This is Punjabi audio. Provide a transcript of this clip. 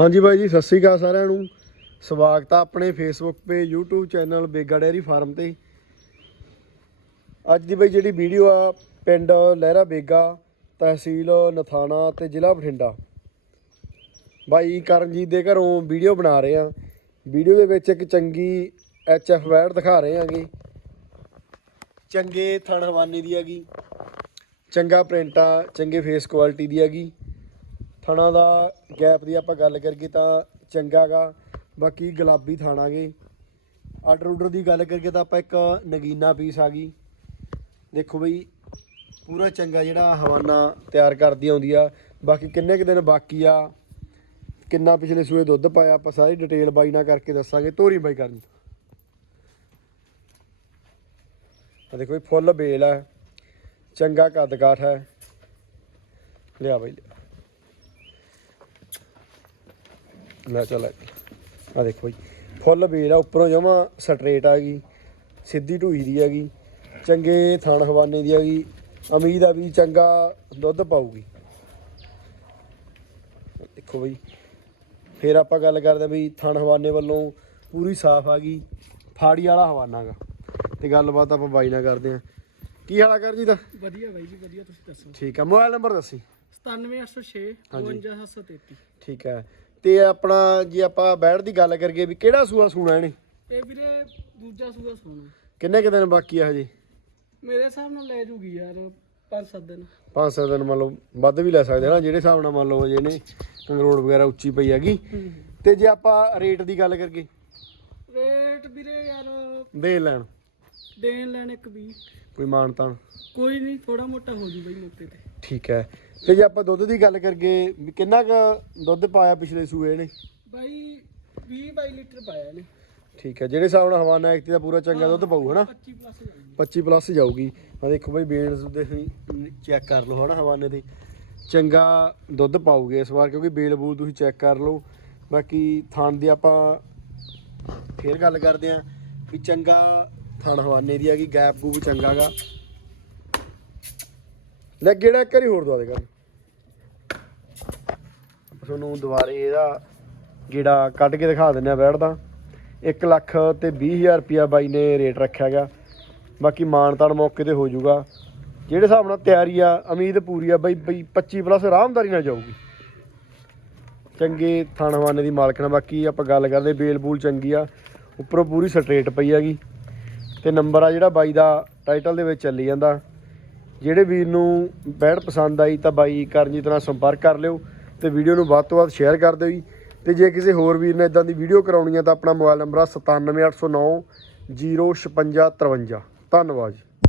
ਹਾਂਜੀ ਬਾਈ ਜੀ, ਸਤਿ ਸ੍ਰੀ ਅਕਾਲ ਸਾਰਿਆਂ ਨੂੰ। ਸਵਾਗਤ ਆ ਆਪਣੇ ਫੇਸਬੁੱਕ ਤੇ, YouTube channel Bega dairy farm ਤੇ। ਅੱਜ ਦੀ ਬਾਈ ਜਿਹੜੀ ਵੀਡੀਓ ਆ, ਪਿੰਡ ਲਹਿਰਾ ਬੇਗਾ, ਤਹਿਸੀਲ ਨਥਾਣਾ ਤੇ ਜ਼ਿਲ੍ਹਾ ਬਠਿੰਡਾ। ਬਾਈ ਕਰਨਜੀਤ ਦੇ ਘਰੋਂ ਵੀਡੀਓ ਬਣਾ ਰਹੇ ਆ। ਵੀਡੀਓ ਦੇ ਵਿੱਚ ਇੱਕ ਚੰਗੀ ਐਚਐਫ ਵੈਟ ਦਿਖਾ ਰਹੇ ਆਂਗੇ। ਚੰਗੇ ਥਣ ਹਵਾਨੇ ਦੀ ਹੈਗੀ। ਚੰਗਾ ਪ੍ਰਿੰਟ ਆ, ਚੰਗੇ ਫੇਸ ਕੁਆਲਿਟੀ ਦੀ ਹੈਗੀ। ਥਣਾ ਦਾ ਗੈਪ ਦੀ ਆਪਾਂ ਗੱਲ ਕਰੀਏ ਤਾਂ ਚੰਗਾਗਾ, ਬਾਕੀ ਗੁਲਾਬੀ ਥਾਣਾਗੇ ਆਰਡਰ ਆਰਡਰ ਦੀ ਗੱਲ ਕਰੀਏ ਤਾਂ ਆਪਾਂ ਇੱਕ ਨਗੀਨਾ ਪੀਸ ਆ ਗਈ। ਦੇਖੋ ਬਈ, ਪੂਰਾ ਚੰਗਾ ਜਿਹੜਾ ਹਵਾਨਾ ਤਿਆਰ ਕਰਦੀ ਆਉਂਦੀ ਆ। ਬਾਕੀ ਕਿੰਨੇ ਕੁ ਦਿਨ ਬਾਕੀ ਆ, ਕਿੰਨਾ ਪਿਛਲੇ ਸੂਏ ਦੁੱਧ ਪਾਇਆ, ਆਪਾਂ ਸਾਰੀ ਡਿਟੇਲ ਬਾਈ ਨਾਲ ਕਰਕੇ ਦੱਸਾਂਗੇ ਤੋਰੀ ਬਾਈ ਕਰਨੀ। ਆ ਦੇਖੋ ਇਹ ਫੁੱਲ ਬੇਲ ਆ, ਚੰਗਾ ਕੱਦ ਕਾਠ ਹੈ। ਲਿਆ ਬਾਈ ਲਿਆ ਲੈ ਚੱਲ ਆ। ਦੇਖੋ ਬਈ ਫੁੱਲ ਬੇਲ ਆ ਉੱਪਰੋਂ ਜਮਾ ਸਟਰੇਟ ਆ ਗਈ। ਸਿੱਧੀ ਢੂਈ ਦੀ ਹੈਗੀ। ਚੰਗੇ ਥਣ ਹਵਾਨੇ ਦੀ ਹੈਗੀ। ਉਮੀਦ ਆ ਵੀ ਚੰਗਾ ਦੁੱਧ ਪਾਊਗੀ। ਦੇਖੋ ਬਈ। ਫਿਰ ਆਪਾਂ ਗੱਲ ਕਰਦੇ ਬਈ ਥਣ ਹਵਾਨੇ ਵੱਲੋਂ ਪੂਰੀ ਸਾਫ਼ ਆ ਗਈ। ਫਾੜੀ ਵਾਲਾ ਹਵਾਨਾ ਗਾ। ਤੇ ਗੱਲਬਾਤ ਆਪਾਂ ਬਾਈ ਨਾਲ ਕਰਦੇ ਆ ਕੀ ਹਾਲਾ ਕਰ ਜੀ ਦਾ ਵਧੀਆ ਬਾਈ ਜੀ ਵਧੀਆ। ਤੁਸੀਂ ਦੱਸੋ? ਠੀਕ ਆ। ਮੋਬਾਈਲ ਨੰਬਰ ਦੱਸੀ। 97806 ਹਾਂਜੀ। 52733 ਠੀਕ ਹੈ। ਤੇ ਆਪਣਾ ਜੇ ਆਪਾਂ ਬੈਠ ਦੀ ਗੱਲ ਕਰੀਏ ਵੀ ਕਿਹੜਾ ਸੂਆ ਸੂਣਾ ਇਹਨੇ? ਇਹ ਵੀਰੇ ਦੂਜਾ ਸੂਆ ਸੋਣਾ। ਕਿੰਨੇ ਕੁ ਦਿਨ ਬਾਕੀ ਆ ਹਜੇ? ਮੇਰੇ ਹਿਸਾਬ ਨਾਲ ਲੈ ਜੂਗੀ ਯਾਰ 5-7 ਦਿਨ। ਪੰਜ ਸੱਤ ਦਿਨ ਮੰਨ ਲਓ ਵੱਧ ਵੀ ਲੈ ਸਕਦੇ ਨਾ ਜਿਹੜੇ ਹਿਸਾਬ ਨਾਲ ਮੰਨ ਲਓ ਜੇ ਇਹਨੇ ਕੰਗਰੋੜ ਵਗੈਰਾ ਉੱਚੀ ਪਈ ਹੈਗੀ। ਤੇ ਜੇ ਆਪਾਂ ਰੇਟ ਦੀ ਗੱਲ ਕਰੀਏ? ਰੇਟ ਵੀਰੇ ਯਾਰ ਦੇ ਲੈਣ। ਦੇਣ ਲੈਣ ਇੱਕ ਵੀ। ਕੋਈ ਮਾਨਤਾਨ ਕੋਈ ਨਹੀਂ ਥੋੜਾ ਮੋਟਾ ਹੋ ਜੂ ਬਾਈ ਮੌਕੇ ਤੇ। ਠੀਕ ਹੈ। ਤੇ ਜੇ ਆਪਾਂ ਦੁੱਧ ਦੀ ਗੱਲ ਕਰੀਏ ਵੀ ਕਿੰਨਾ ਕੁ ਦੁੱਧ ਪਾਇਆ ਪਿਛਲੇ ਸੂਏ ਨੇ? ਬਾਈ 20 22 ਲੀਟਰ ਪਾਇਆ ਨੇ ਠੀਕ ਹੈ ਜਿਹੜੇ ਹਿਸਾਬ ਨਾਲ ਹਵਾਨਾ ਐਕਟੀ ਦਾ ਪੂਰਾ ਚੰਗਾ ਦੁੱਧ ਪਾਊ ਹਨਾ? 25 ਪਲੱਸ ਜਾਊਗੀ। 25 ਪਲੱਸ ਜਾਊਗੀ। ਆ ਦੇਖੋ ਬਈ ਬੇਲ ਦੇ ਚੈੱਕ ਕਰ ਲਓ ਹਨਾ ਹਵਾਨੇ ਤੇ ਚੰਗਾ ਦੁੱਧ ਪਾਊਗੇ ਇਸ ਵਾਰ ਕਿਉਂਕਿ ਬੇਲ ਬੂਲ ਤੁਸੀਂ ਚੈੱਕ ਕਰ ਲਓ। ਬਾਕੀ ਥਣ ਦੀ ਆਪਾਂ ਫੇਰ ਗੱਲ ਕਰਦੇ ਆਂ ਵੀ ਚੰਗਾ ਥਣ ਹਵਾਨੇ ਦੀ ਹੈਗੀ ਗੈਪ ਗੂਪ ਚੰਗਾਗਾ ਲੈ ਗੇੜਾ ਇੱਕ ਵਾਰੀ ਹੋਰ ਦਵਾ ਦੇ ਕਰ ਤੁਹਾਨੂੰ ਦੁਬਾਰੇ ਇਹਦਾ ਗੇੜਾ ਕੱਢ ਕੇ ਦਿਖਾ ਦਿੰਦੇ ਆ ਬੈਠ ਦਾ। 1 ਲੱਖ ਤੇ 20000 ਰੁਪਿਆ ਬਾਈ ਨੇ ਰੇਟ ਰੱਖਿਆ ਗਿਆ ਬਾਕੀ ਮਾਨਤਾਨ ਮੌਕੇ ਤੇ ਹੋ ਜਾਊਗਾ। ਜਿਹੜੇ ਹਿਸਾਬ ਨਾਲ ਤਿਆਰੀ ਆ, ਉਮੀਦ ਪੂਰੀ ਆ ਬਾਈ, ਬਈ 25 ਪਲੱਸ ਆਰਾਮਦਾਰੀ ਨਾਲ ਜਾਊਗੀ। ਚੰਗੇ ਥਾਣਵਾਨੇ ਦੀ ਮਾਲਕਣਾ ਬਾਕੀ ਆਪਾਂ ਗੱਲ ਕਰਦੇ ਬੇਲ ਬੂਲ ਚੰਗੀ ਆ। ਉੱਪਰੋਂ ਪੂਰੀ ਸਟ੍ਰੇਟ ਪਈ ਹੈਗੀ। ਤੇ ਨੰਬਰ ਆ ਜਿਹੜਾ ਬਾਈ ਦਾ ਟਾਈਟਲ ਦੇ ਵਿੱਚ ਚੱਲੀ ਜਾਂਦਾ। ਜਿਹੜੇ ਵੀਰ ਨੂੰ ਬੈਡ ਪਸੰਦ ਆਈ ਤਾਂ ਬਾਈ ਕਰਨਜੀਤ ਨਾਲ ਸੰਪਰਕ ਕਰ ਲਿਓ ਤੇ ਵੀਡੀਓ ਨੂੰ ਵੱਧ ਤੋਂ ਵੱਧ ਸ਼ੇਅਰ ਕਰ ਦਿਓ ਜੀ। ਤੇ ਜੇ ਕਿਸੇ ਹੋਰ ਵੀਰ ਨੇ ਇਦਾਂ ਦੀ ਵੀਡੀਓ ਕਰਾਉਣੀ ਆ ਤਾਂ ਆਪਣਾ ਮੋਬਾਈਲ ਨੰਬਰ ਆ 97809 05653 ਧੰਨਵਾਦ ਜੀ।